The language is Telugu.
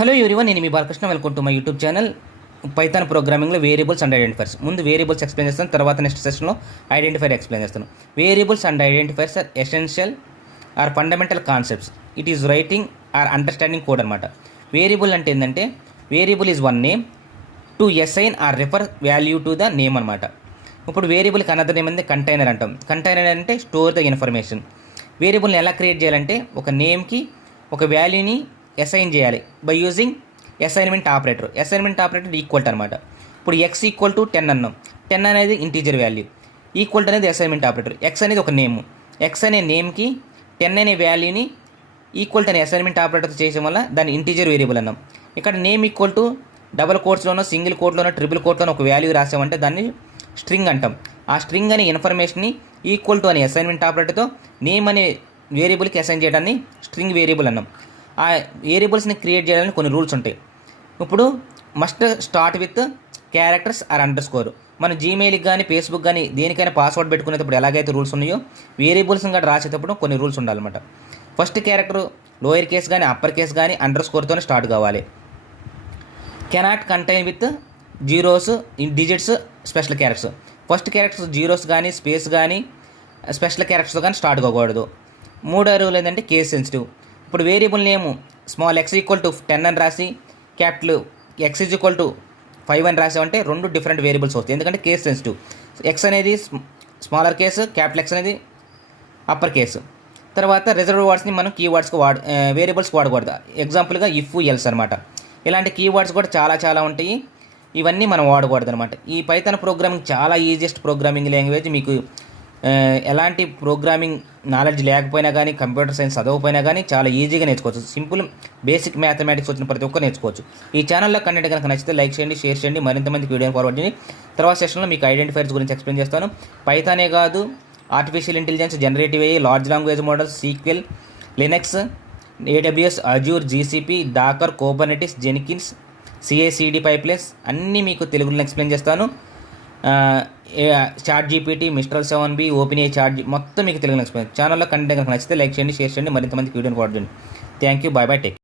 హలో ఎవ్రీవన్, నేను మీ Balakrishna. Welcome to my YouTube channel Python ప్రోగ్రామింగ్లో వేరియబుల్స్ అండ్ ఐడెంటిఫైర్స్. ముందు వేరియబుల్స్ ఎక్స్ప్లెయిన్ చేస్తాను, తర్వాత నెక్స్ట్ సెషన్లో ఐడెంటిఫైర్ ఎక్స్ప్లెయిన్ చేస్తాను. Variables and identifiers are essential or fundamental concepts. It is writing or understanding code అనమాట. వేరియబుల్ అంటే ఏంటంటే variable is one name to assign or refer value to the name అనమాట. ఇప్పుడు వేరియబుల్కి అనదర్ నేమ్ అనేది కంటైనర్ అంటాం. కంటైనర్ అంటే స్టోర్ ద ఇన్ఫర్మేషన్. వేరియబుల్ని ఎలా క్రియేట్ చేయాలంటే ఒక నేమ్కి ఒక వాల్యూని అసైన్ చేయాలి by using assignment operator. Assignment operator equal అనమాట. ఇప్పుడు ఎక్స్ ఈక్వల్ టు 10 అన్నాం. 10 అనేది ఇంటీజర్ వాల్యూ. ఈక్వల్ అనేది అసైన్మెంట్ ఆపరేటర్. ఎక్స్ అనేది ఒక నేమ్. ఎక్స్ అనే నేమ్కి 10 అనే వాల్యూని ఈక్వల్ అనే అసైన్మెంట్ ఆపరేటర్ చేయడం వల్ల దాన్ని ఇంటీజర్ వేరియబుల్ అన్నాం. ఇక్కడ నేమ్ ఈక్వల్ టు డబుల్ కోట్స్లోనో సింగిల్ కోట్లోనో ట్రిపుల్ కోట్లోనో ఒక వాల్యూ రాసామంటే దాన్ని స్ట్రింగ్ అంటాం. ఆ స్ట్రింగ్ అనే ఇన్ఫర్మేషన్ని ఈక్వల్ టు అనే అసైన్మెంట్ ఆపరేటర్తో నేమ్ అనే వేరియబుల్కి అసైన్ చేయడాన్ని స్ట్రింగ్ వేరియబుల్ అన్నాం. ఆ వేరియబుల్స్ని క్రియేట్ చేయాలని కొన్ని రూల్స్ ఉంటాయి. ఇప్పుడు must start with characters or underscore. మన జీమెయిల్కి కానీ ఫేస్బుక్ కానీ దేనికైనా పాస్వర్డ్ పెట్టుకునేటప్పుడు ఎలాగైతే రూల్స్ ఉన్నాయో వేరియబుల్స్ని కూడా రాసేటప్పుడు కొన్ని రూల్స్ ఉండాలన్నమాట. ఫస్ట్ క్యారెక్టర్ లోయర్ కేస్ కానీ అప్పర్ కేస్ కానీ అండర్ స్కోర్తోనే స్టార్ట్ కావాలి. Cannot contain with zeros digits special characters. First characters zeros కానీ స్పేస్ కానీ స్పెషల్ క్యారెక్టర్స్ కానీ స్టార్ట్ కాకూడదు. మూడో రూల్ ఏంటంటే కేస్ సెన్సిటివ్. ఇప్పుడు variable name small X equal to 10 అని రాసి capital X is equal to 5 అని రాసామంటే రెండు డిఫరెంట్ వేరియబుల్స్ వస్తాయి. ఎందుకంటే కేస్ సెన్సిటివ్. ఎక్స్ అనేది స్మాలర్ కేసు, క్యాపిటల్ ఎక్స్ అనేది అప్పర్ కేసు. తర్వాత రిజర్వ్ వర్డ్స్ని మనం కీవర్డ్స్కి వేరియబుల్స్కి వాడకూడదు. ఎగ్జాంపుల్గా ఇఫ్ ఎల్స్ అనమాట. ఇలాంటి కీవర్డ్స్ కూడా చాలా ఉంటాయి. ఇవన్నీ మనం వాడకూడదు అనమాట. ఈ పైథాన్ ప్రోగ్రామింగ్ చాలా ఈజియెస్ట్ ప్రోగ్రామింగ్ లాంగ్వేజ్. మీకు ఎలాంటి ప్రోగ్రామింగ్ నాలెడ్జ్ లేకపోయినా కానీ కంప్యూటర్ సైన్స్ చదవకపోయినా కానీ చాలా ఈజీగా నేర్చుకోవచ్చు. సింపుల్ బేసిక్ మ్యాథమెటిక్స్ వచ్చిన ప్రతి ఒక్కరు నేర్చుకోవచ్చు. ఈ ఛానల్లో కంటెంట్ కనుక నచ్చితే లైక్ చేయండి, షేర్ చేయండి, మరింత మందికి వీడియోని ఫార్వర్డ్ చేయండి. తర్వాత సెషన్లో మీకు ఐడెంటిఫైర్స్ గురించి ఎక్స్ప్లెయిన్ చేస్తాను. పైథానే కాదు, artificial intelligence, generative AI, large language models, SQL, Linux, AWS, Azure, GCP, Docker, Kubernetes, Jenkins, CI/CD pipelines అన్నీ మీకు తెలుగులో ఎక్స్ప్లెయిన్ చేస్తాను. Chat GPT, Mistral 7B, OpenAI chat మొత్తం మీకు తెలుగులో ఎక్స్ప్లెయిన్. ఛానల్లో కంటెంట్ కనుక నచ్చితే లైక్ చేయండి, షేర్ చేయండి, మరింత మందికి వీడియోని ఫార్వర్డ్ చేయండి. Thank you. By by. Take.